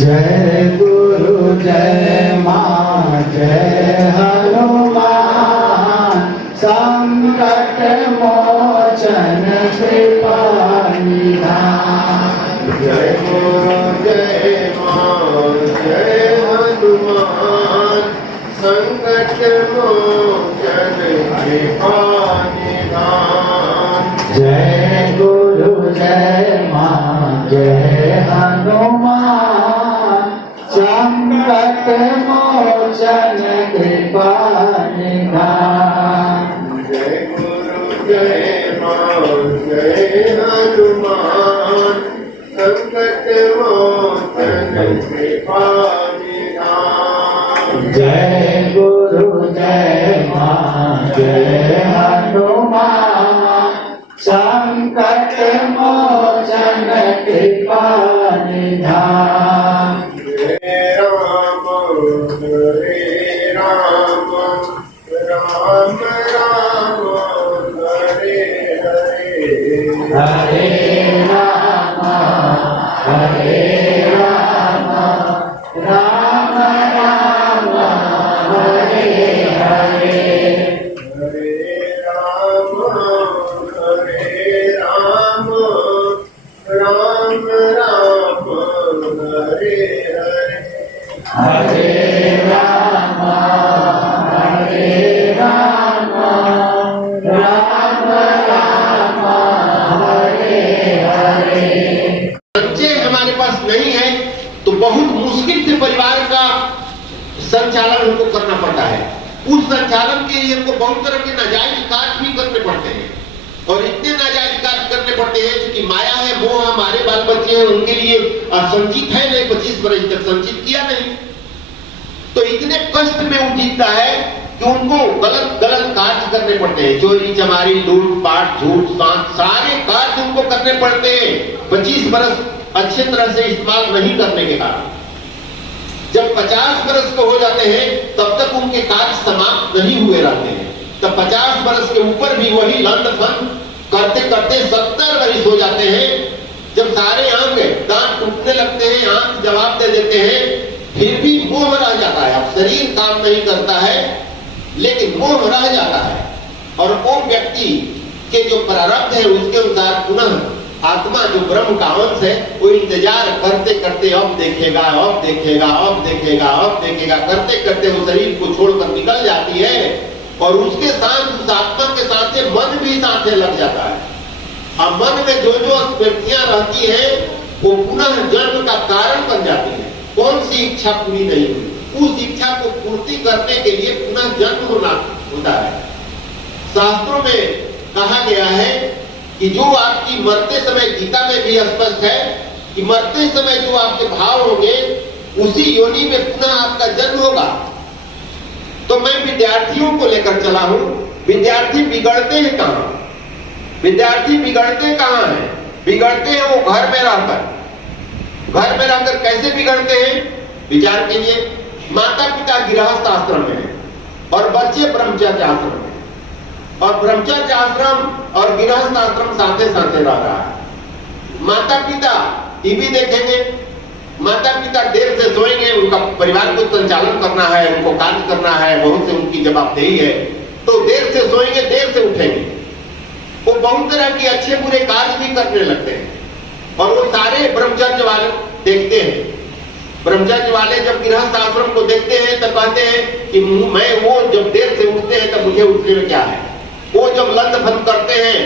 जय गुरु जय माँ जय हनुमान संकट मोचन कृपा निधान। जय गुरु जय माँ जय हनुमान संकट मोचन कृपा निधान। जय गुरु जय माँ जय हनुमान संकट मोचन कृपा निधान। जय गुरु जय माँ जय हनुमान संकट मोचन कृपा निधान। जय गुरु जय माँ जय हनुमान संकट मोचन कृपा निधान। हरे राम राम राम हरे हरे। हरे राम राम राम हरे हरे। हरे राम राम राम हरे हरे। हरे राम राम राम हरे हरे। संचय हमारे पास नहीं है तो बहुत मुश्किल से परिवार का संचालन हमको करना पड़ता है। उस संचालन के लिए हमको बहुत तरह के नाजायज कार्य भी करने पड़ते हैं और इतने नाजायज कार्य करने पड़ते हैं कि माया है, मोह हमारे बाल बच्चे हैं उनके लिए संचित है नहीं, 25 वर्ष तक संचित किया नहीं, तो इतने कष्ट में उठता है कि उनको गलत गलत कार्य करने पड़ते हैं। चोरी चमारी लूट पाट झूठ सांस सारे कार्य उनको करने पड़ते हैं 25 वर्ष अच्छे तरह से इस्तेमाल नहीं करने के कारण। जब 50 वर्ष के हो जाते हैं तब तक उनके कार्य समाप्त नहीं हुए रहते हैं। तब 50 वर्ष के ऊपर भी वही लंड फंड करते करते 70 वर्ष हो जाते हैं। जब सारे अंग दांत टूटने लगते हैं, आंख जवाब दे देते हैं, फिर भी मोह रह जाता है। अब शरीर काम नहीं करता है लेकिन मोह रह जाता है और वो व्यक्ति के जो प्रारब्ध है उसके अनुसार पुनः आत्मा जो ब्रह्म का अंश है वो इंतजार करते करते अब देखेगा अब देखेगा अब देखेगा अब देखेगा करते करते वो शरीर को छोड़कर निकल जाती है और उसके साथ उस आत्मा के साथ मन भी साथ लग जाता है। अब मन में जो जो स्मृतियां रहती हैं वो पुनः जन्म का कारण बन जाती है। कौन सी इच्छा पूरी नहीं हुई उस इच्छा को पूर्ति करने के लिए पुनः जन्म होना होता है। शास्त्रों में कहा गया है कि जो आपकी मरते समय, गीता में भी स्पष्ट है कि मरते समय जो आपके भाव होंगे उसी योनि में पुनः आपका जन्म होगा। तो मैं विद्यार्थियों को लेकर चला हूं। विद्यार्थी बिगड़ते हैं कहां? विद्यार्थी बिगड़ते कहां हैं? बिगड़ते हैं वो घर में रहकर। घर में रहकर कैसे बिगड़ते हैं? विचार कीजिए। माता पिता गृहस्थ आश्रम में है और बच्चे ब्रह्मचर्य आश्रम में, और ब्रह्मचर्य आश्रम और गृहस्थ आश्रम साथे साथे रह रहा है। माता पिता टीवी देखेंगे, माता पिता देर से सोएंगे, उनका परिवार को संचालन करना है, उनको कार्य करना है, बहुत से उनकी जवाबदेही है, तो देर से सोएंगे देर से उठेंगे। वो बहुत तरह के अच्छे बुरे कार्य भी करने लगते हैं और वो सारे ब्रह्मचर्य वाले देखते हैं। ब्रह्मचर्य वाले जब गृहस्थ आश्रम को देखते हैं तब कहते हैं कि मैं वो जब देर से उठते हैं तब मुझे उठने में क्या है, वो जब लंद फंद करते हैं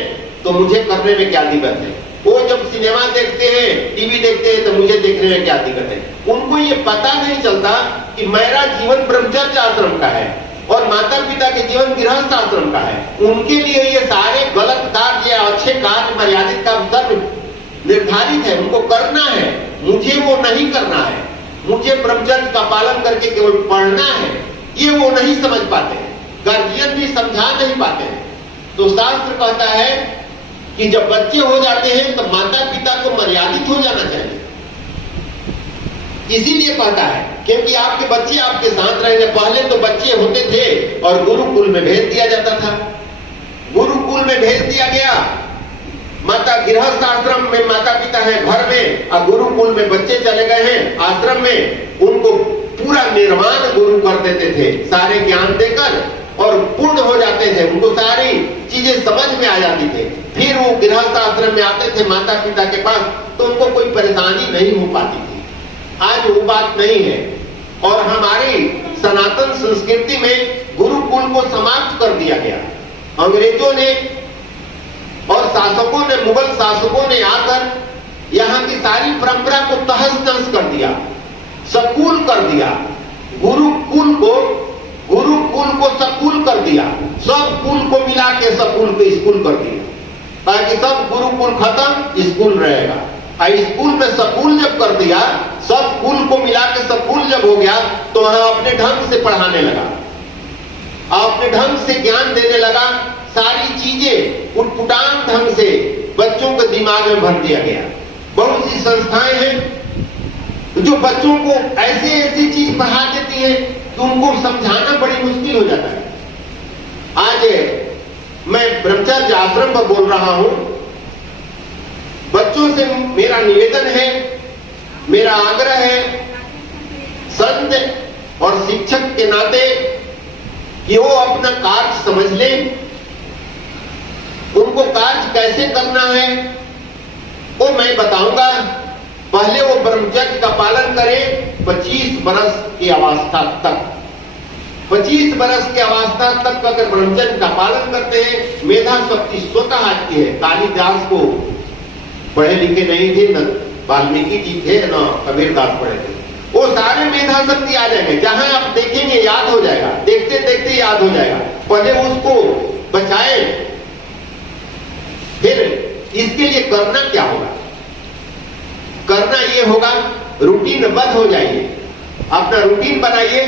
तो मुझे करने में क्या दिक्कत है। वो जब सिनेमा देखते हैं, टीवी देखते हैं, तो मुझे देखने में क्या दिक्कत है? उनको ये पता नहीं चलता कि मेरा जीवन ब्रह्मचर्य आश्रम का है और माता पिता के जीवन गृहस्थ आश्रम का है। उनके लिए ये सारे गलत कार्य या अच्छे कार्य, मर्यादित काम सब निर्धारित है, उनको करना है। मुझे वो नहीं करना है, मुझे ब्रह्मचर्य का पालन करके केवल पढ़ना है, ये वो नहीं समझ पाते हैं, गार्जियन भी समझा नहीं पाते हैं। तो शास्त्र कहता है कि जब बच्चे हो जाते हैं तो माता पिता को मर्यादित हो जाना चाहिए। इसीलिए कहता है क्योंकि आपके बच्चे आपके साथ रहेंगे। पहले तो बच्चे होते थे और गुरुकुल में भेज दिया जाता था, गुरुकुल में भेज दिया गया। माता गृहस्थ आश्रम में माता पिता है घर में, और गुरुकुल में बच्चे चले गए हैं आश्रम में। उनको पूरा निर्माण गुरु कर देते थे सारे ज्ञान देकर, और पूर्ण हो जाते थे, उनको सारी चीजें समझ में आ जाती थी। फिर वो गृहस्थ आश्रम में आते थे माता पिता के पास, तो उनको कोई परेशानी नहीं हो पाती थी। आज वो बात नहीं है, और हमारी सनातन संस्कृति में गुरुकुल को समाप्त कर दिया गया। अंग्रेजों ने और शासकों ने, मुगल शासकों ने आकर यहाँ की सारी परंपरा को तहस नहस कर दिया, सकूल कर दिया। गुरुकुल को सकूल कर दिया, सब कुल को मिला के सकूल को स्कूल कर दिया, ताकि सब गुरुकुल खत्म, स्कूल रहेगा। और स्कूल में सकूल जब कर दिया, सब कुल को मिला के सकूल जब हो गया, तो वहां अपने ढंग से पढ़ाने लगा, अपने ढंग से ज्ञान देने लगा। सारी चीजें उटपुटान ढंग से बच्चों के दिमाग में भर दिया गया। बहुत सी संस्थाएं हैं जो बच्चों को ऐसे ऐसी चीज पढ़ा देती है कि उनको समझाना बड़ी मुश्किल हो जाता है। आज मैं ब्रह्मचर्य आश्रम पर बोल रहा हूं, बच्चों से मेरा निवेदन है, मेरा आग्रह है, संत और शिक्षक के नाते, कि वो अपना कार्य समझ लें। उनको कार्य कैसे करना है वो मैं बताऊंगा। पहले वो ब्रह्मचर्य का पालन करें 25 वर्ष की अवस्था तक। 25 वर्ष की अवस्था तक अगर ब्रह्मचर्य का पालन करते हैं, मेधा शक्ति स्वतः आती है। कालिदास को पढ़े लिखे नहीं थे, न वाल्मीकि जी थे, न कबीरदास पढ़े थे। वो सारे मेधा शक्ति आ जाएंगे, जहां आप देखेंगे याद हो जाएगा, देखते देखते याद हो जाएगा। पहले उसको बचाए, फिर इसके लिए करना क्या होगा? करना ये होगा, रूटीनबद्ध हो जाइए, अपना रूटीन बनाइए।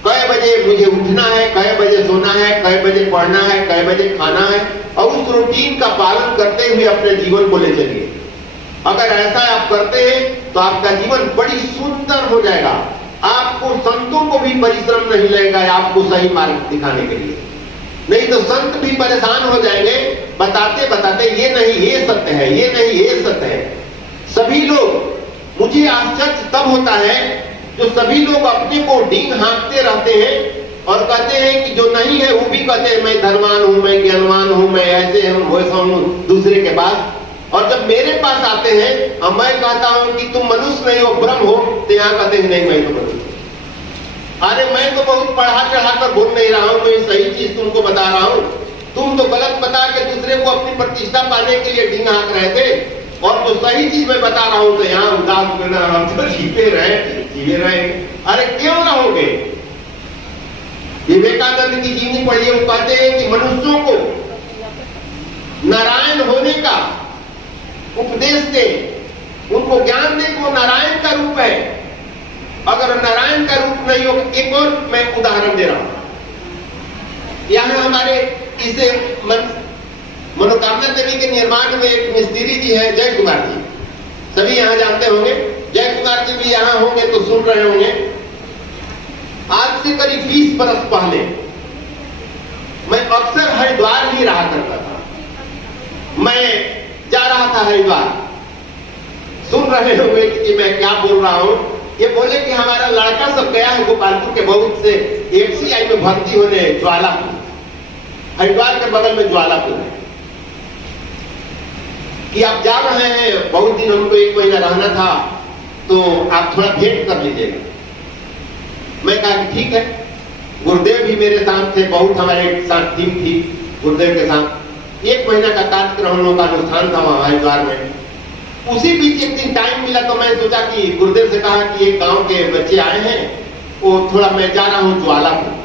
कै बजे मुझे उठना है, कै बजे सोना है, कै बजे पढ़ना है, कै बजे खाना है, और उस रूटीन का पालन करते हुए अपने जीवन को ले चलिए। अगर ऐसा आप करते हैं तो आपका जीवन बड़ी सुंदर हो जाएगा। आपको संतों को भी परिश्रम नहीं लगेगा आपको सही मार्ग दिखाने के लिए। नहीं तो संत भी परेशान हो जाएंगे, बताते बताते ये नहीं ये सत्य है, ये नहीं ये सत्य है। सभी लोग, मुझे आश्चर्य तब होता है जो सभी लोग अपने को डींग हाँकते रहते हैं और कहते हैं कि जो नहीं है वो भी कहते हैं मैं धनवान हूं, मैं ज्ञानवान हूं, मैं ऐसे हूं वैसा हूं दूसरे के पास। और जब मेरे पास आते हैं और मैं कहता हूं कि तुम मनुष्य नहीं हो, ब्रह्म हो, तो यहाँ कहते हैं नहीं मैं तो मनुष्य। अरे मैं तो बहुत पढ़ा चढ़ा कर बोल नहीं रहा हूं, मैं सही चीज तुमको बता रहा हूं। तुम तो गलत बता के दूसरे को अपनी प्रतिष्ठा पाने के लिए डींग हाँक रहे थे, और जो सही चीज मैं बता रहा हूं तो यहाँ उदास करना, हम तो जीते रहे। अरे क्यों रहोगे? विवेकानंद की जीवनी पढ़िए, वो कहते हैं कि मनुष्यों को नारायण होने का उपदेश दे, उनको ज्ञान दे कि वो नारायण का रूप है। अगर नारायण का रूप नहीं हो, एक और मैं उदाहरण दे रहा हूं। यहां हमारे इसे मनोकामना देवी के निर्माण में एक मिस्त्री जी है, जय कुमार जी, सभी यहां जानते होंगे। जय कुमार जी भी यहां होंगे तो सुन रहे होंगे। आज से करीब 20 बरस पहले मैं अक्सर हरिद्वार ही रहा करता था। मैं जा रहा था हरिद्वार, सुन रहे होंगे कि मैं क्या बोल रहा हूं। ये बोले कि हमारा लड़का सब गया है गोपालपुर के बहुत से एफसीआई में भर्ती होने ज्वालापुर, हरिद्वार के बगल में ज्वालापुर है, कि आप जा रहे हैं, बहुत दिन हमको 1 महीना रहना था, तो आप थोड़ा भेंट कर लीजिएगा। मैं कहा कि ठीक है। गुरुदेव भी मेरे साथ थे, बहुत हमारे साथ टीम थी गुरुदेव के साथ। 1 महीना का कार्यक्रम हम लोग का अनुष्ठान था वहां हरिद्वार में। उसी बीच एक दिन टाइम मिला तो मैं सोचा कि गुरुदेव से कहा कि एक गांव के बच्चे आए हैं, वो थोड़ा मैं जा रहा हूं ज्वालापुर।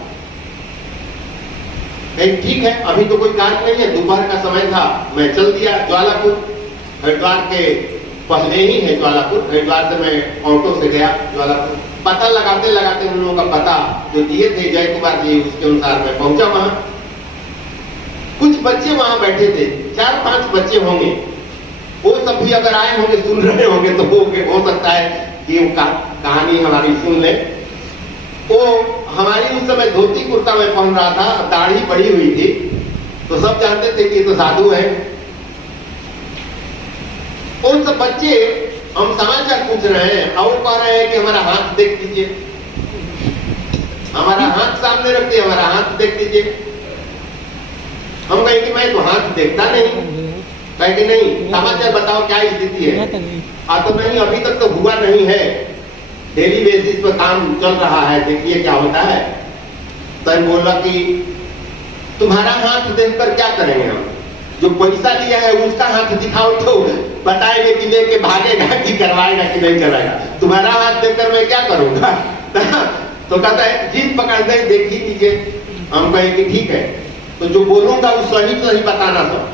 ठीक है, अभी तो कोई कार्य नहीं है, दोपहर का समय था, मैं चल दिया ज्वालापुर। हरिद्वार के पहले ही है ज्वालापुर, हरिद्वार से मैं ऑटो से गया ज्वालापुर। पता लगाते लगाते उन लोगों का पता जो दिए थे जय कुमार जी, उसके अनुसार मैं पहुंचा वहां। कुछ बच्चे वहां बैठे थे, 4-5 बच्चे होंगे, वो सब भी अगर आए होंगे सुन रहे होंगे तो हो सकता है कि वो कहानी हमारी सुन ले। वो हमारी उस समय धोती कुर्ता में पहन रहा था, दाढ़ी पड़ी हुई थी, तो सब जानते थे कि ये तो साधु है। उन सब बच्चे हम समाचार पूछ रहे हैं और वो कह रहे हैं कि हमारा हाथ देख लीजिए, हमारा हाथ सामने रखिए, हमारा हाथ देख लीजिए। हम कहे कि मैं तो हाथ देखता नहीं। कहे कि नहीं, समाचार बताओ क्या स्थिति है। तो नहीं, अभी तक तो हुआ नहीं है, डेली बेसिस पर काम चल रहा है, देखिए क्या होता है। तो बोला कि तुम्हारा हाथ देखकर क्या करेंगे हम, जो पैसा लिया है उसका हाथ दिखाओ तो बताएंगे कि लेके भागेगा कि करवाएगा कि नहीं करवाएगा। तुम्हारा हाथ देखकर मैं क्या करूंगा। तो कहता है जीत पकड़ते ही देख ही लीजिए। हम कहे कि ठीक है, तो जो बोलूंगा वो सही सही बताना, सब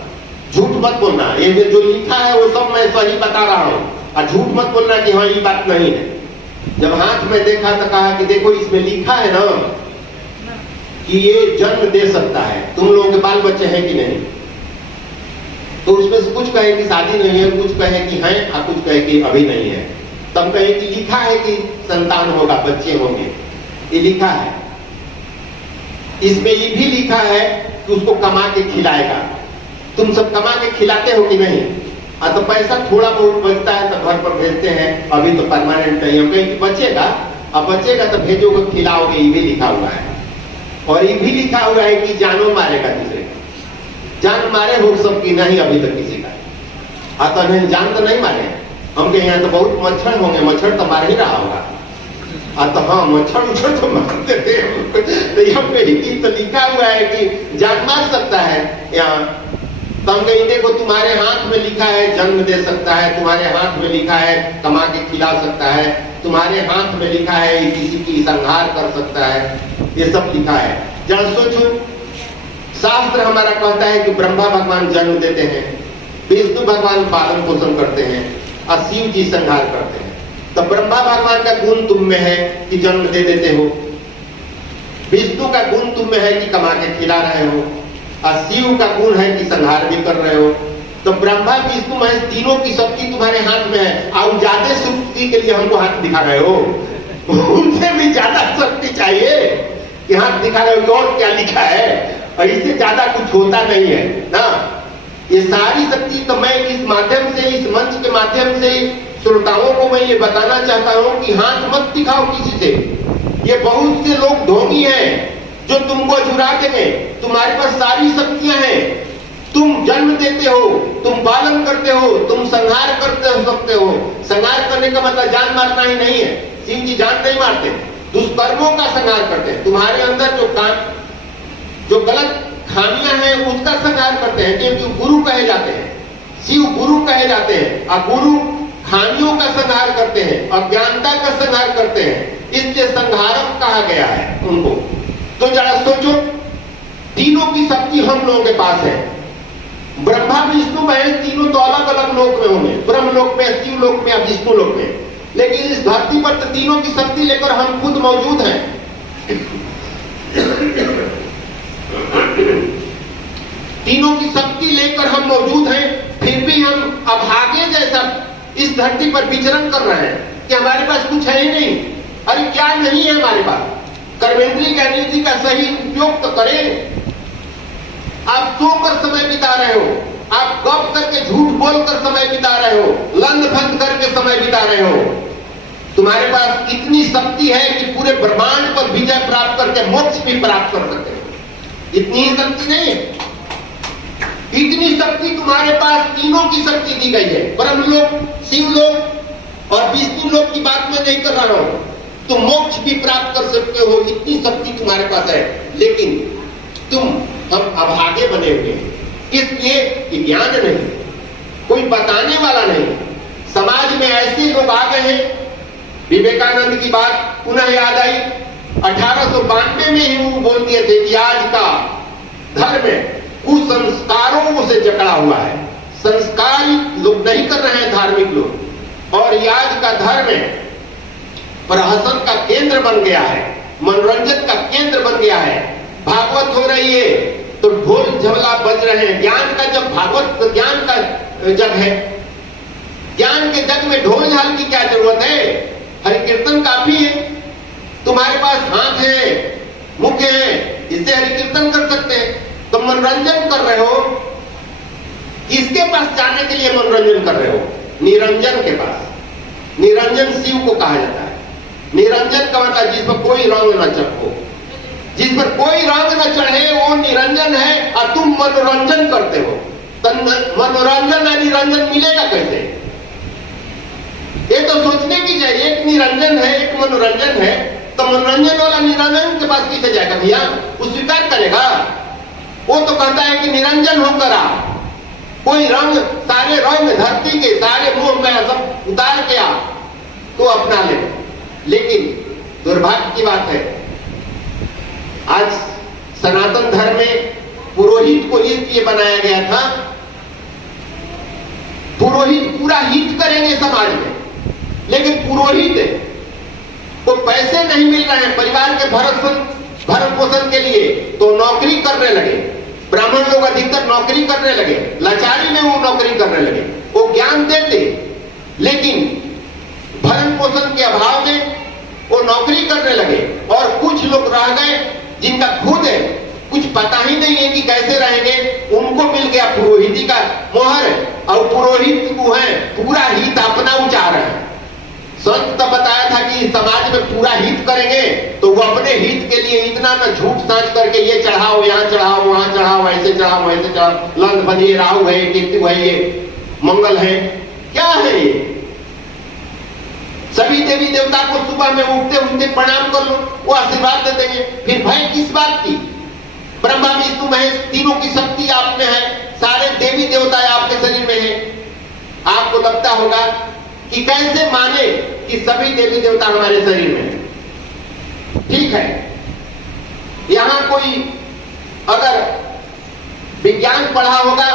झूठ मत बोलना। ये जो लिखा है वो सब मैं सही बता रहा हूँ, और झूठ मत बोलना कि हाँ ये बात नहीं है। जब हाथ में देखा तो कहा कि देखो इसमें लिखा है ना कि ये जन्म दे सकता है, तुम लोगों के बाल बच्चे हैं कि नहीं। तो उसमें से कुछ कहे कि शादी नहीं है, कुछ कहे कि है, और कुछ कहे कि अभी नहीं है। तब कहे कि लिखा है कि संतान होगा, बच्चे होंगे, ये लिखा है। इसमें ये भी लिखा है कि उसको कमा के खिलाएगा। तुम सब कमा के खिलाते हो कि नहीं। तो पैसा थोड़ा बहुत बचता है तो घर पर भेजते हैं, अभी तो परमानेंट नहीं। हम कहीं बचेगा, अब बचेगा तो भेजोगे, खिलाओगे, ये भी लिखा हुआ है। और ये भी लिखा हुआ है कि जानो मारेगा दूसरे का, जान मारे हो सबकी नहीं अभी तक किसी का। तो नहीं, जान तो नहीं मारे। हम कहे यहाँ तो बहुत मच्छर होंगे, मच्छर तो मार ही रहा होगा। तो हाँ, मच्छर तो मारते थे। तो हम कहीं तो लिखा हुआ है कि जान मार सकता है यहाँ। तो हम कहीं देखो तुम्हारे हाथ में लिखा है जन्म दे सकता है, तुम्हारे हाथ में लिखा है कमा के खिला सकता है, तुम्हारे हाथ में लिखा है किसी की संहार कर सकता है, ये सब लिखा है। जरा सोचो, शास्त्र हमारा कहता है कि ब्रह्मा भगवान जन्म देते हैं, विष्णु भगवान पालन पोषण करते हैं, और शिव जी संहार करते हैं। तो ब्रह्मा भगवान का गुण तुम में है कि जन्म दे देते हो, विष्णु का गुण तुम में है कि कमा के खिला रहे हो, और शिव का गुण है कि संहार भी कर रहे हो। तो ब्रह्मा विष्णु महेश तीनों की शक्ति तुम्हारे हाथ में है, और ज्यादा शक्ति के लिए हमको हाथ दिखा रहे हो। उनसे भी ज्यादा शक्ति चाहिए कि हाथ दिखा रहे हो, और क्या लिखा है, और इससे ज्यादा कुछ होता नहीं है ना। ये सारी शक्ति तो मैं इस माध्यम से, इस मंच के माध्यम से श्रोताओं को मैं ये बताना चाहता हूँ कि हाथ मत दिखाओ किसी से। ये बहुत से लोग ढोंगी हैं जो तुमको झुरा देंगे। तुम्हारे पास सारी शक्तियां हैं, तुम जन्म देते हो, तुम पालन करते हो, तुम संहार करते हो सकते हो। संहार करने का मतलब जान मारना ही नहीं है, शिव जी जान नहीं मारते, दुष्कर्मों का संहार करते हैं। तुम्हारे अंदर जो गलत खामियां हैं उसका संहार करते हैं, क्योंकि गुरु कहे जाते हैं, शिव गुरु कहे जाते हैं, और गुरु खामियों का संहार करते हैं, अज्ञानता का संहार करते हैं, इसलिए संहारक कहा गया है उनको। तो जरा सोचो, तीनों की शक्ति हम लोगों के पास है। ब्रह्मा विष्णु महेश तीनों तो अलग अलग लोक में होंगे, ब्रह्म लोक में, शिव लोक में, विष्णु लोक में, लेकिन इस धरती पर तो तीनों की शक्ति लेकर हम खुद मौजूद हैं। तीनों की शक्ति लेकर हम मौजूद हैं, फिर भी हम अभागे जैसा इस धरती पर विचरण कर रहे हैं कि हमारे पास कुछ है ही नहीं। अरे क्या नहीं है हमारे पास? कर्मेंद्रीय ज्ञानेंद्रिय का सही उपयोग तो करें। आप सोकर समय बिता रहे हो, आप गप करके झूठ बोलकर समय बिता रहे हो, लंद भंद करके समय बिता रहे हो। तुम्हारे पास इतनी शक्ति है कि पूरे ब्रह्मांड पर विजय प्राप्त करके मोक्ष भी प्राप्त कर सकते हो। इतनी ही शक्ति नहीं है, इतनी शक्ति तुम्हारे पास तीनों की शक्ति दी गई है। ब्रह्मलोक, शिवलोक और विष्णु लोक की बात मैं नहीं कर रहा हूं। तुम मोक्ष भी प्राप्त कर सकते हो, इतनी शक्ति तुम्हारे पास है, लेकिन हम अभागे बने हुए हैं। इसलिए ज्ञान नहीं, कोई बताने वाला नहीं, समाज में ऐसे लोग आ गए हैं, विवेकानंद की बात पुनः याद आई। 1892 में ही वो बोल दिए थे कि आज का धर्म कुसंस्कारों से जकड़ा हुआ है, संस्कारी लोग नहीं कर रहे हैं धार्मिक लोग, और ये आज का धर्म प्रहसन का केंद्र बन गया है, मनोरंजन का केंद्र बन गया है। भागवत हो रही है तो ढोल झबला बज रहे हैं। ज्ञान का जब भागवत ज्ञान का जग है, ज्ञान के जग में ढोल झाल की क्या जरूरत है? हरि कीर्तन काफी है। तुम्हारे पास हाथ है, मुख है, इससे हरि कीर्तन कर सकते हैं। तो मनोरंजन कर रहे हो, किसके पास जाने के लिए मनोरंजन कर रहे हो? निरंजन के पास। निरंजन शिव को कहा जाता है। निरंजन का मतलब जिस पर कोई रंग न चढ़ो, जिस पर कोई रंग न चढ़े वो निरंजन है, और तुम मनोरंजन करते हो। तो मनोरंजन और निरंजन मिलेगा कैसे? ये तो सोचने की चाहिए। एक निरंजन है, एक मनोरंजन है, तो मनोरंजन वाला निरंजन के पास कैसे जाएगा भैया? वो स्वीकार करेगा? वो तो कहता है कि निरंजन होकर आ, कोई रंग, सारे रंग धरती के सारे मुंह में सब उतार के आ तो अपना ले। लेकिन दुर्भाग्य की बात है, आज सनातन धर्म में पुरोहित को इसलिए बनाया गया था, पुरोहित पूरा हित करेंगे समाज में, लेकिन पुरोहित को पैसे नहीं मिल रहे हैं परिवार के भरण पोषण के लिए, तो नौकरी करने लगे। ब्राह्मण लोग अधिकतर नौकरी करने लगे, लाचारी में वो नौकरी करने लगे। वो ज्ञान देते, लेकिन भरण पोषण के अभाव में वो नौकरी करने लगे। और कुछ लोग रह गए जिनका खुद कुछ पता ही नहीं है कि कैसे रहेंगे, उनको मिल गया पुरोहिती का मोहर, और पुरोहित को है पूरा हित अपना उचार है। संत तो बताया था कि समाज में पूरा हित करेंगे, तो वो अपने हित के लिए इतना ना झूठ साझ करके ये चढ़ाओ, यहाँ चढ़ाओ, वहां चढ़ाओ, ऐसे चढ़ाओ, वैसे चढ़ाओ, लंध बनिए, राहु है, केतु है, ये मंगल है, क्या है ये? सभी देवी देवता को सुबह में उठते उठते प्रणाम कर लो, वो आशीर्वाद दे देंगे। फिर भय किस बात की? ब्रह्मा विष्णु महेश तीनों की शक्ति आप में है, सारे देवी देवता आपके शरीर में है। आपको लगता होगा कि कैसे माने कि सभी देवी देवता हमारे शरीर में है? ठीक है, यहां कोई अगर विज्ञान पढ़ा होगा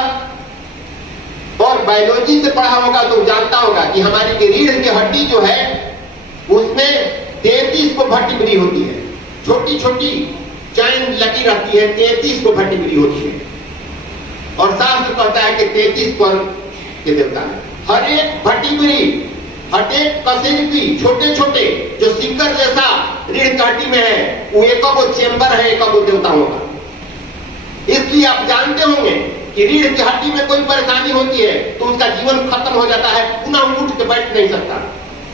और बायोलॉजी से पढ़ा होगा तो जानता होगा कि हमारी रीढ़ की हड्डी जो है उसमें 33 को वर्टिब्री होती है, छोटी छोटी चैन लगी रहती है, 33 को वर्टिब्री होती है। और शास्त्र कहता है कि 33 वर्ण के देवता है। हर एक वर्टिब्री, हर एक कसेर की छोटे छोटे जो सिक्कर जैसा रीढ़ की हड्डी में है, वो एक चेंबर है, एक देवताओं का। इसलिए आप जानते होंगे कि रीढ़ की हड्डी में कोई परेशानी होती है तो उसका जीवन खत्म हो जाता है, पुनः उठ के बैठ नहीं सकता।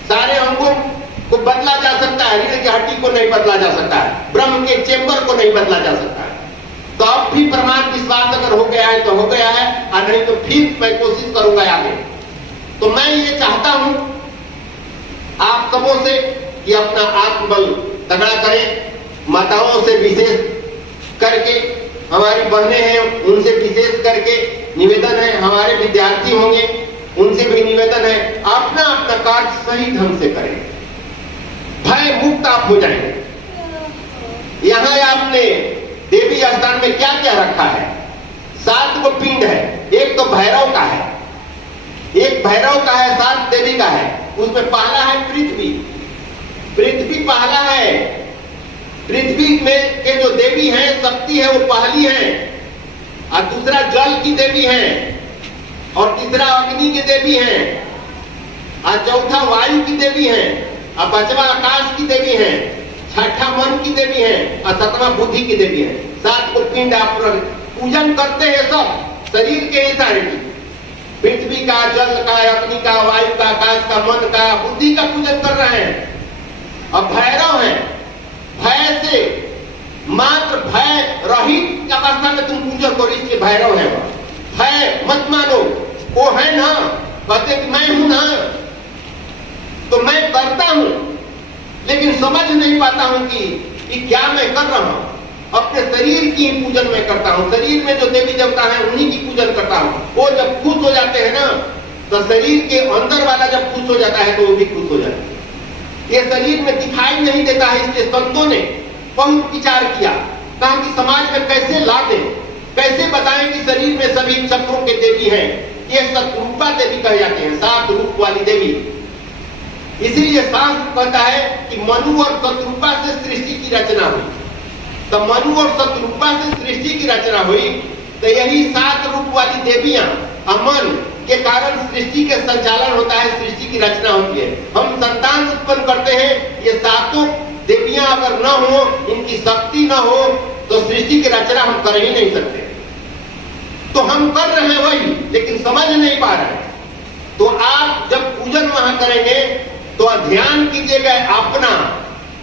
सारे अंगों को बदला जा सकता है, रीढ़ की हड्डी को नहीं बदला जा सकता है, ब्रह्म के चेंबर को नहीं बदला जा सकता है। तो अब भी प्रमाण विश्वास अगर हो गया है तो हो गया है, और नहीं तो फिर मैं कोशिश करूंगा आगे। तो मैं ये चाहता हूं आप सबों से कि अपना आत्मबल तगड़ा करें। माताओं से विशेष करके, हमारी बहनें हैं उनसे विशेष करके निवेदन है, हमारे विद्यार्थी होंगे उनसे भी निवेदन है, अपना अपना कार्य सही ढंग से करें, भय मुक्त आप हो जाएंगे। यहाँ आपने देवी स्थान में क्या क्या रखा है? 7 को पिंड है, एक तो भैरव का है, एक भैरव का है, 7 देवी का है। उसमें पहला है पृथ्वी, पृथ्वी पहला है। पृथ्वी में के जो देवी हैं, शक्ति है, वो पहली है। और दूसरा जल की देवी है, और तीसरा अग्नि की देवी है, और चौथा वायु की देवी है, और 5वां आकाश की देवी है, 6ठा मन की देवी है, और 7वां बुद्धि की देवी है। 7 को पिंड आप पूजन करते हैं सब शरीर के ही सारे, पृथ्वी का, जल का, अग्नि का, वायु का, आकाश का, मन का, बुद्धि का पूजन कर रहे हैं। अब भैरव है, भय से मात्र भय रहित अवस्था में तुम पूजन करो, इसलिए भैरव है। भय मत मानो, वो है ना, कहते कि मैं हूं ना, तो मैं करता हूं, लेकिन समझ नहीं पाता हूं कि क्या मैं कर रहा हूं। अपने शरीर की ही पूजन मैं करता हूं, शरीर में जो देवी देवता है उन्हीं की पूजन करता हूं। वो जब खुश हो जाते हैं ना, तो शरीर के अंदर वाला जब खुश हो जाता है तो वो भी खुश हो जाता है। ये शरीर में दिखाई नहीं देता है, इसलिए संतों ने बहुत विचार किया, कहा कि समाज में कैसे ला दें, कैसे बताएं कि शरीर में सभी चक्रों के देवी हैं। ये शत्रुपा देवी कहे जाते हैं, 7 रूप वाली देवी। इसीलिए शास्त्र कहता है कि मनु और शत्रुपा से सृष्टि की रचना हुई। तो मनु और शत्रुपा से सृष्टि की रचना हुई, तो यही 7 रूप वाली देवियां अमन के कारण सृष्टि के संचालन होता है, सृष्टि की रचना होती है। हम संतान उत्पन्न करते हैं, ये 7 देवियां अगर न हो, इनकी शक्ति न हो, तो सृष्टि की रचना हम कर ही नहीं सकते। तो हम कर रहे हैं वही, लेकिन समझ नहीं पा रहे। तो आप जब पूजन वहां करेंगे तो ध्यान कीजिएगा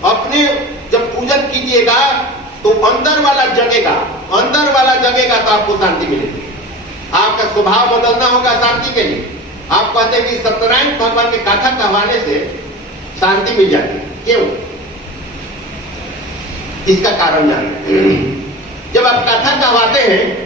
अपने जब पूजन कीजिएगा तो अंदर वाला जगेगा, अंदर वाला जगेगा तो आपको शांति मिलेगी। आपका स्वभाव बदलना होगा शांति के लिए। आप कहते हैं कि सत्यनारायण भगवान के कथा कहवाने से शांति मिल जाती है, क्यों? इसका कारण जानिए। जब आप कथा कहवाते हैं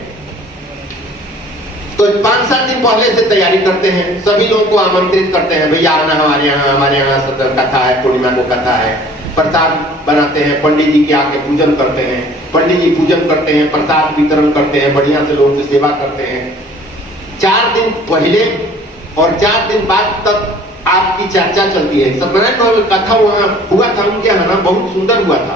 तो 5-7 दिन पहले से तैयारी करते हैं, सभी लोगों को आमंत्रित करते हैं, भैया आना हमारे यहाँ सत्य कथा है, पूर्णिमा को कथा है। प्रसाद बनाते हैं, पंडित जी के आके पूजन करते हैं, पंडित जी पूजन करते हैं, प्रसाद वितरण करते हैं, बढ़िया से लोगों की सेवा करते हैं। 4 दिन पहले और 4 दिन बाद तक आपकी चर्चा चलती है। सत्यनारायण कथा वहां हुआ था उनके यहाँ, बहुत सुंदर हुआ था,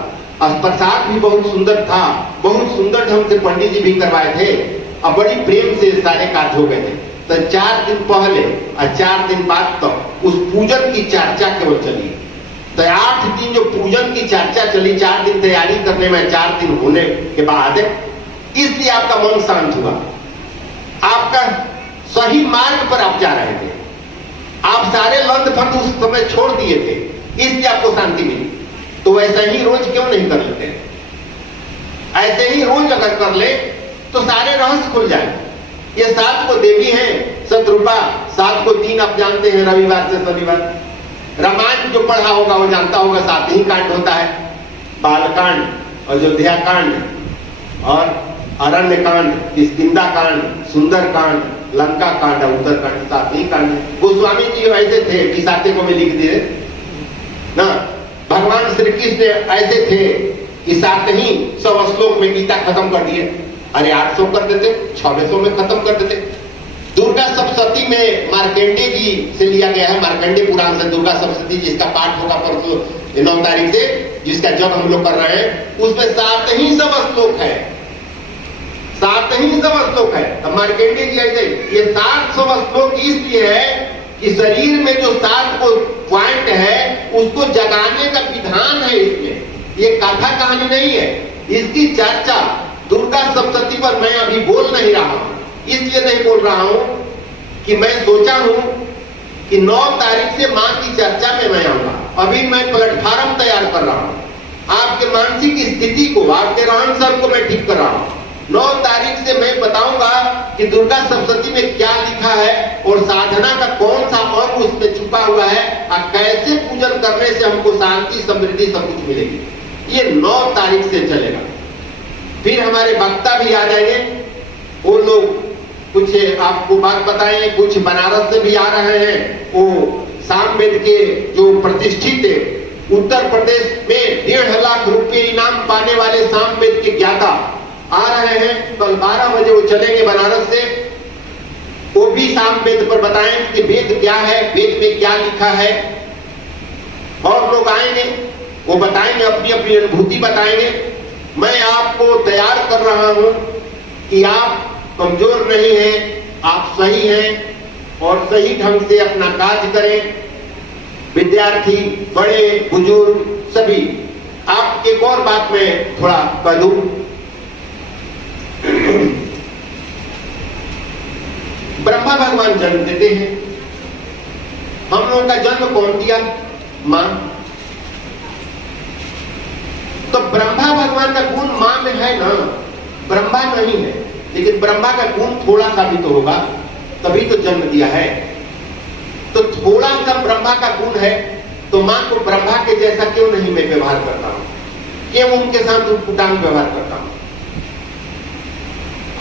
प्रसाद भी बहुत सुंदर था, बहुत सुंदर ढंग से पंडित जी भी करवाए थे और बड़ी प्रेम से सारे कार्य हो गए थे। तो 4 दिन पहले और 4 दिन बाद तक उस पूजन की चर्चा केवल चली। तो 8 दिन जो पूजन की चर्चा चली, 4 दिन तैयारी करने में, 4 दिन होने के बाद इसलिए आपका मन शांत हुआ, आपका सही मार्ग पर आप जा रहे थे, आप सारे लंद फंद उस समय छोड़ दिए थे, इसलिए आपको शांति मिली। तो वैसा ही रोज क्यों नहीं कर लेते? ऐसे ही रोज अगर कर ले तो सारे रहस्य खुल जाए। ये 7 को देवी हैं, शत्रुपा, 7 को 3 आप जानते हैं, रविवार से शनिवार। रामायण जो पढ़ा होगा वो जानता होगा 7 ही कांड होता है, बालकांड, अयोध्या कांड और अरण्य कांड, किष्किंधा कांड, सुंदर कांड, लंका कांड, उत्तर कांड, 7 ही कांड। गोस्वामी जी ऐसे थे कि 7 को में लिख दिए ना। भगवान श्री कृष्ण ऐसे थे कि 7 ही 100 श्लोक में गीता खत्म कर दिए। अरे 800 कर देते, 600 में खत्म कर देते। दुर्गा सप्तशती में मार्कंडे जी से लिया गया है, मार्कंडे पुराण से दुर्गा सप्तशती, जिसका पाठ होगा परसों 9 तारीख से, जिसका जब हम लोग कर रहे हैं, उसमें 7 ही श्लोक है, 7 ही श्लोक है। तो मार्कंडे जी ऐसे ये 7 श्लोक इसलिए है कि शरीर में जो 7 को पॉइंट है उसको जगाने का विधान है इसमें। ये कथा कहानी नहीं है, इसकी चर्चा दुर्गा सप्तशती पर मैं अभी बोल नहीं रहा हूं, इसलिए नहीं बोल रहा हूं कि मैं सोचा हूं कि 9 तारीख से मां की चर्चा में मैं आऊंगा। अभी मैं प्लेटफॉर्म तैयार कर रहा हूं, आपके मानसिक स्थिति को, आपके रहन सहन को मैं ठीक कर रहा हूं। 9 तारीख से मैं बताऊंगा कि दुर्गा सप्तशती में क्या लिखा है और साधना का कौन सा अंग उसमें छुपा हुआ है और कैसे पूजन करने से हमको शांति, समृद्धि सब कुछ मिलेगी। ये 9 तारीख से चलेगा। फिर हमारे वक्ता भी आ जाएंगे, वो लोग कुछ आपको बात बताएंगे, कुछ बनारस से भी आ रहे हैं। वो सामवेद के जो प्रतिष्ठित उत्तर प्रदेश में 1.5 लाख रुपए इनाम पाने वाले सामवेद के ज्ञाता आ रहे हैं। कल 12 बजे वो चलेंगे बनारस से। वो भी सामवेद पर बताएंगे कि वेद क्या है, वेद में क्या लिखा है। और लोग आएंगे, वो बताएंगे, अपनी अपनी अनुभूति बताएंगे। मैं आपको तैयार कर रहा हूं कि आप कमजोर नहीं हैं, आप सही हैं और सही ढंग से अपना कार्य करें। विद्यार्थी, बड़े बुजुर्ग सभी। आप एक और बात मैं थोड़ा कह दूं, ब्रह्मा भगवान जन्म देते हैं। हम लोगों का जन्म कौन दिया? मां। तो ब्रह्मा भगवान का गुण मां में है ना, ब्रह्मा नहीं है, लेकिन ब्रह्मा का गुण थोड़ा सा भी तो होगा, तभी तो जन्म दिया है। तो थोड़ा सा ब्रह्मा का गुण है, तो मां को ब्रह्मा के जैसा क्यों नहीं मैं व्यवहार करता हूं, क्यों उनके साथ उटपटांग व्यवहार करता हूं?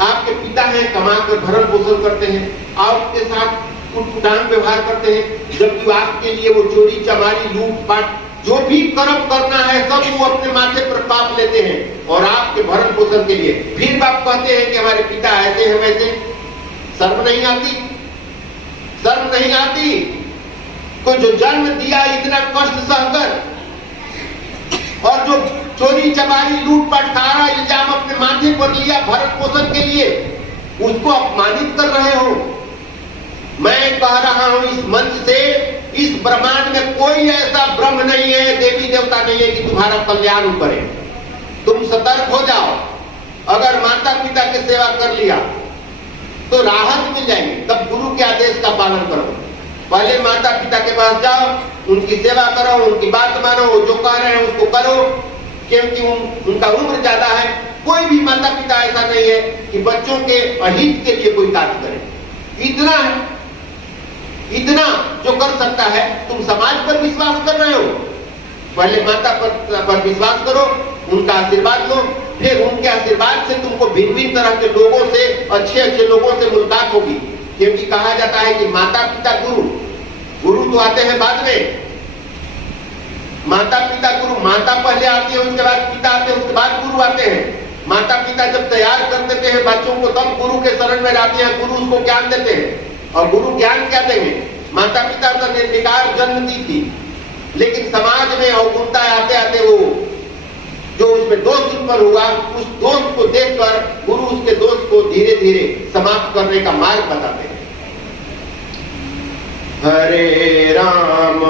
आपके पिता हैं, कमा कर भरण पोषण करते हैं, आपके साथ उठान व्यवहार करते हैं, जबकि आपके लिए वो चोरी चमारी लूटपाट जो भी कर्म करना है सब वो अपने माथे पर पाप लेते हैं और आपके भरण पोषण के लिए। फिर आप कहते हैं कि हमारे पिता ऐसे हैं वैसे। शर्म नहीं आती? शर्म नहीं आती? तो जो जन्म दिया इतना कष्ट सहकर और जो चोरी चमारी लूटपाट सारा इल्जाम अपने माथे पर लिया भरण पोषण के लिए, उसको अपमानित कर रहे हो। मैं कह रहा हूं इस मंच से, इस ब्रह्मांड में कोई ऐसा ब्रह्म नहीं है, देवी देवता नहीं है कि तुम्हारा कल्याण करे। तुम सतर्क हो जाओ। अगर माता पिता की सेवा कर लिया तो राहत मिल जाएगी। तब गुरु के आदेश का पालन करो। पहले माता पिता के पास जाओ, उनकी सेवा करो, उनकी बात मानो, वो जो कह रहे हैं उसको करो, क्योंकि उनका उम्र ज्यादा है। कोई भी माता पिता ऐसा नहीं है कि बच्चों के अहित के लिए कोई कार्य करे। इतना है, इतना जो कर सकता है। तुम समाज पर विश्वास कर रहे हो, पहले माता पर विश्वास करो, उनका आशीर्वाद लो, फिर उनके आशीर्वाद से तुमको भिन्न भिन्न तरह के लोगों से, अच्छे अच्छे लोगों से मुलाकात होगी। क्योंकि कहा जाता है कि माता पिता गुरु, गुरु तो आते हैं बाद में। माता पिता गुरु, माता पहले आती है, उसके बाद पिता आते हैं, उसके बाद गुरु आते हैं। माता पिता जब तैयार कर देते हैं बच्चों को, तब गुरु के शरण में जाते हैं, गुरु उसको ज्ञान देते हैं। और गुरु ज्ञान क्या देंगे? माता पिता तो निर्विकार जन्म दी थी, लेकिन समाज में अवगुणता आते आते वो जो उसमें दोष उत्पन्न हुआ, उस दोष को देखकर गुरु उसके दोष को धीरे धीरे समाप्त करने का मार्ग बताते हैं। हरे राम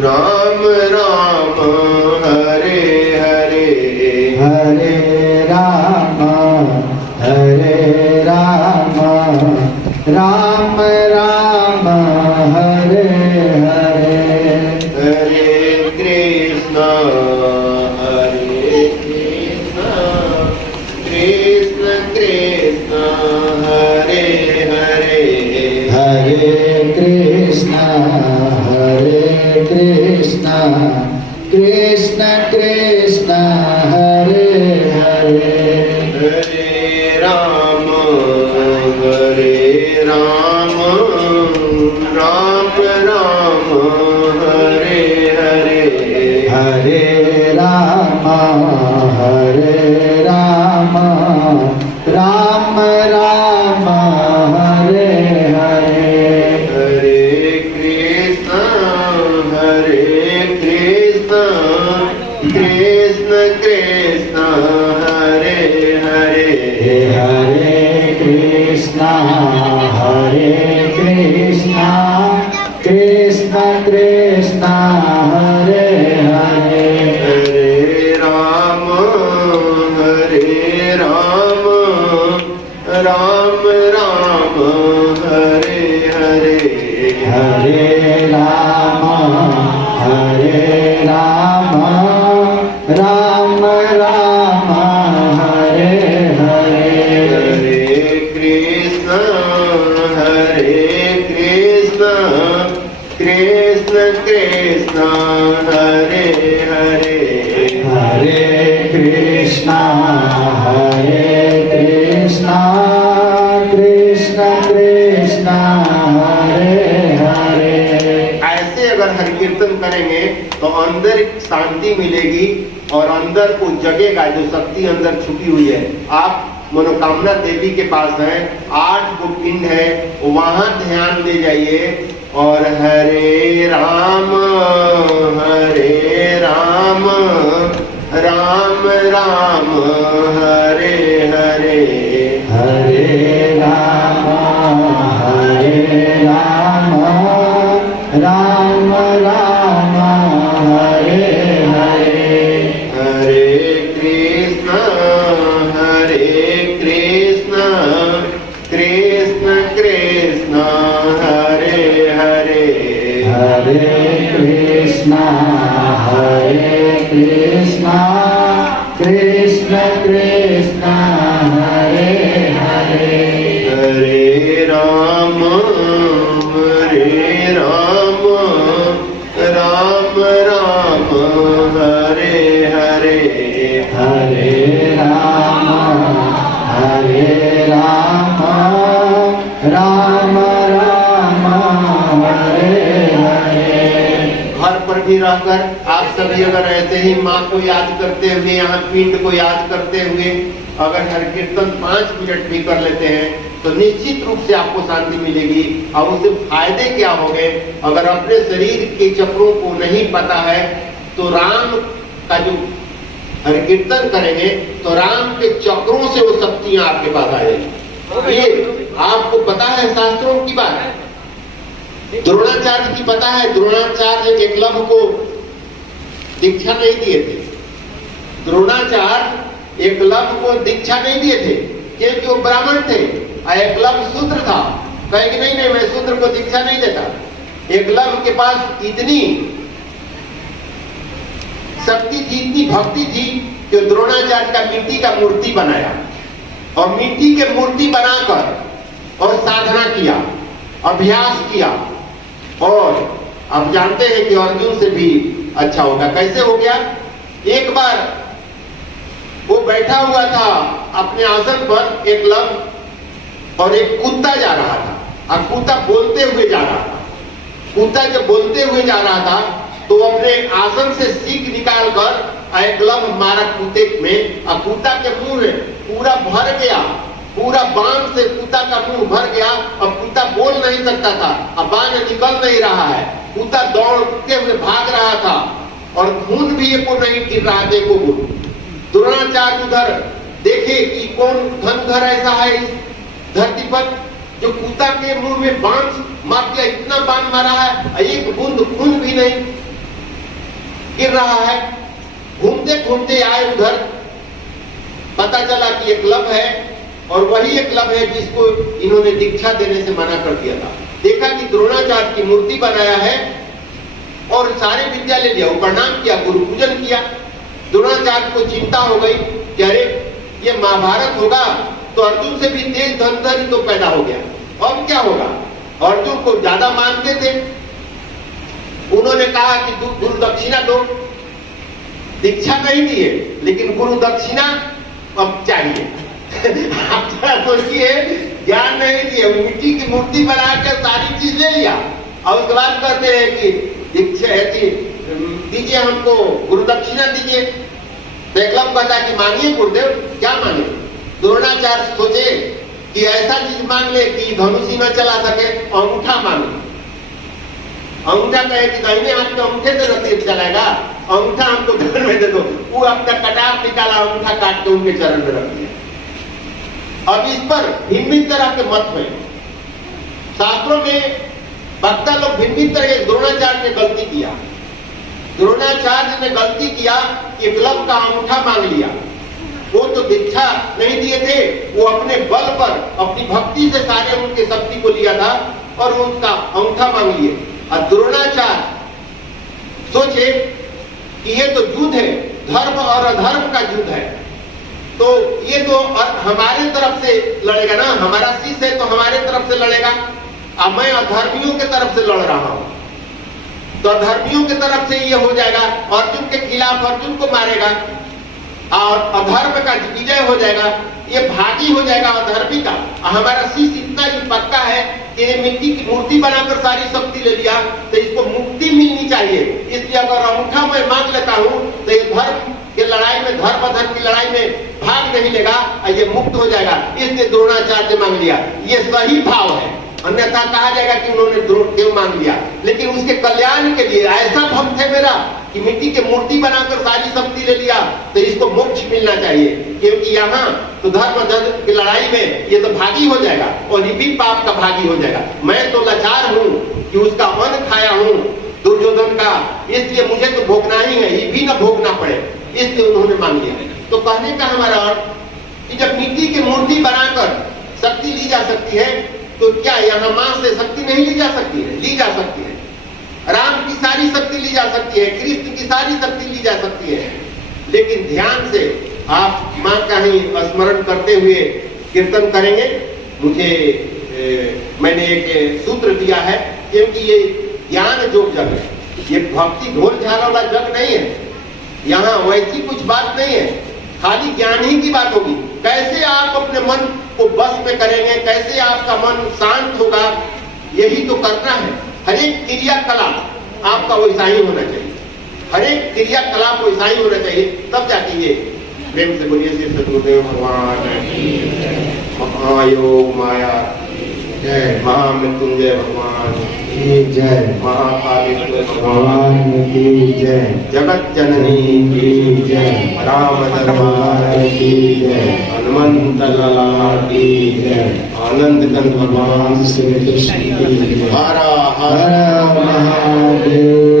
राम राम हरे हरे, हरे राम राम राम हरे हरे, हरे कृष्ण कृष्ण कृष्ण हरे हरे, हरे कृष्ण कृष्ण कृष्ण हरे हरे, हरे राम राम राम हरे हरे, हरे राम राम राम हरे हरे, हरे कृष्ण कृष्ण कृष्ण हरे हरे, हरे कृष्ण कृष्ण कृष्ण हरे हरे, हरे राम राम राम हरे हरे, हरे राम राम राम हरे हरे, हरे कृष्ण कृष्ण कृष्ण हरे हरे, हरे कृष्ण कृष्ण कृष्ण हरे हरे। ऐसे अगर हरि कीर्तन करेंगे तो अंदर शांति मिलेगी और अंदर को जगेगा जो शक्ति अंदर छुपी हुई है। आप मनोकामना देवी के पास हैं, 8 गो पिंड है, वहां ध्यान दे जाइए और हरे राम राम राम हरे हरे, हरे राम राम राम हरे हरे, हरे कृष्ण कृष्ण कृष्ण हरे हरे, हरे कृष्ण कृष्ण कृष्ण हरे हरे, हरे राम राम राम हरे हरे, हरे राम भी रहकर आप सभी अगर ऐसे ही माँ को याद करते हुए, यहाँ पिंड को याद करते हुए अगर हर कीर्तन 5 मिनट भी कर लेते हैं तो निश्चित रूप से आपको शांति मिलेगी। और उससे फायदे क्या होंगे? अगर अपने शरीर के चक्रों को नहीं पता है तो राम का जो हर कीर्तन करेंगे तो राम के चक्रों से वो शक्तियां आपके पास आ जाएगी। ये आपको पता है शास्त्रों की बात। द्रोणाचार्य की पता है, द्रोणाचार्य एकलव्य को दीक्षा नहीं दिए थे। द्रोणाचार्य एकलव्य को दीक्षा नहीं दिए थे क्योंकि वो ब्राह्मण थे और एकलव्य शूद्र था। कहे कि नहीं मैं शूद्र को दीक्षा नहीं देता। एकलव्य के पास इतनी शक्ति थी, इतनी भक्ति थी कि द्रोणाचार्य का मिट्टी का मूर्ति बनाया और मिट्टी के मूर्ति बनाकर और साधना किया, अभ्यास किया। और आप जानते हैं कि अर्जुन से भी अच्छा होगा। कैसे हो गया? एक बार वो बैठा हुआ था अपने आसन पर एकलव्य और एक कुत्ता जा रहा था और कुत्ता बोलते हुए जा रहा था। कुत्ता जब बोलते हुए जा रहा था तो अपने आसन से सीख निकाल कर एकलव्य मारा कुत्ते में और कुत्ता के मुंह में पूरा भर गया, पूरा बाण से कुत्ता का मुंह भर गया और कुत्ता बोल नहीं सकता था और बाण निकल नहीं रहा है। कुत्ता दौड़ते हुए भाग रहा था और खून भी को नहीं गिर रहा। देखो द्रोणाचार्य उधर देखे कि कौन धनुधर ऐसा है इस धरती पर जो कुत्ता के मुंह में बाण मार दिया, इतना बाण मारा है, एक बूंद खून भी नहीं गिर रहा है। घूमते घूमते आए उधर, पता चला कि एकलव्य है और वही एकलव्य है जिसको इन्होंने दीक्षा देने से मना कर दिया था। देखा कि द्रोणाचार्य की मूर्ति बनाया है और सारे विद्या ले लिया, प्रणाम किया, गुरु पूजन किया। द्रोणाचार्य को चिंता हो गई कि अरे ये महाभारत होगा तो अर्जुन से भी तेज धनुधर तो पैदा हो गया, अब क्या होगा? अर्जुन को ज्यादा मानते थे। उन्होंने कहा कि गुरु दक्षिणा दो। दीक्षा नहीं दिए लेकिन गुरु दक्षिणा अब चाहिए। आप सोचिए, ज्ञान नहीं दिए, मिट्टी की मूर्ति बनाकर सारी चीज ले लिया और उसके बाद कहते हैं कि दीक्षा दीजिए, हमको गुरु दक्षिणा दीजिए। तो एकलव्य कहता कि मांगिए गुरुदेव, क्या मांगे? द्रोणाचार्य सोचे कि ऐसा चीज मांग ले कि धनुष ही न चला सके, अंगूठा मांगे। अंगूठा कहे कि दाहिने हाथ में अंगूठे से तीर चलाएगा, अंगूठा हमको चरण में दे दो। वो अपना कटार निकाला, अंगूठा काट के उनके चरण में रख दिया। अब इस पर भिन्न भिन्न तरह के मत हुए। शास्त्रों में वक्ता लोग भिन्न भिन्न तरह के। द्रोणाचार्य ने गलती किया, द्रोणाचार्य ने गलती किया कि एकलव्य का अंगूठा मांग लिया। वो तो दीक्षा नहीं दिए थे, वो अपने बल पर अपनी भक्ति से सारे उनके शक्ति को लिया था और उनका अंगूठा मांग लिए। और द्रोणाचार्य सोचे कि ये तो युद्ध है, धर्म और अधर्म का युद्ध है, तो ये तो हमारे तरफ से लड़ेगा ना, हमारा शिष्य है तो हमारे तरफ से लड़ेगा। अब मैं अधर्मियों के तरफ से लड़ रहा हूं तो अधर्मियों के तरफ से ये हो जाएगा, अर्जुन के खिलाफ अर्जुन को मारेगा और अधर्म का विजय हो जाएगा, ये भागी हो जाएगा अधर्मी का। हमारा शिष्य इतना ही पक्का है कि ये मिट्टी की मूर्ति बनाकर सारी शक्ति ले लिया तो इसको मुक्ति मिलनी चाहिए। इसलिए अगर अंगूठा मैं मांग लेता हूं तो ये धर्म की लड़ाई में, धर्म अधर्म की लड़ाई में भाग नहीं लेगा और ये मुक्त हो जाएगा। इसलिए द्रोणाचार्य मांग लिया। ये सही भाव है, अन्यथा कहा जाएगा कि उन्होंने क्यों मांग लिया। लेकिन उसके कल्याण के लिए ऐसा भक्त है मेरा कि मिट्टी की मूर्ति बनाकर सारी शक्ति ले लिया तो इसको मोक्ष मिलना चाहिए, क्योंकि यहाँ तो धर्म अधर्म की लड़ाई में ये तो भागी हो जाएगा और ये भी पाप का भागी हो जाएगा। मैं तो लाचार हूँ कि उसका अन्न खाया हूँ दुर्योधन का, इसलिए मुझे तो भोगना ही है, ये भी ना भोगना पड़े, इसलिए उन्होंने मांग लिया। तो कहने का हमारा अर्थ कि जब मिट्टी की मूर्ति बनाकर शक्ति ली जा सकती है तो क्या यहाँ मां से शक्ति नहीं ली जा सकती है? ली जा सकती है। राम की सारी शक्ति ली जा सकती है, कृष्ण की सारी शक्ति ली जा सकती है। लेकिन ध्यान से आप मां का ही स्मरण करते हुए कीर्तन करेंगे। मैंने एक सूत्र दिया है, क्योंकि ये ज्ञान योग जग है, ये भक्ति ढोल झाल वाला जग नहीं है। यहाँ वैसी कुछ बात नहीं है, खाली ज्ञान ही की बात होगी। कैसे आप अपने मन को बस में करेंगे, कैसे आपका मन शांत होगा, यही तो करना है। हर एक क्रियाकलाप आपका वैसा ही होना चाहिए। हर एक क्रियाकलाप वैसा ही होना चाहिए, तब जाके ये प्रेम से बोलिए श्री सतगुरुदेव भगवान महायोग माया जय महामृत्युंजय भगवान की जय महाकालेश्वर भगवान की जय जगत जननी की जय राम दरबार की जय हनुमंत लाला की जय आनंद कंद भगवान भगवान श्री कृष्ण की जय हर हर हर महादेव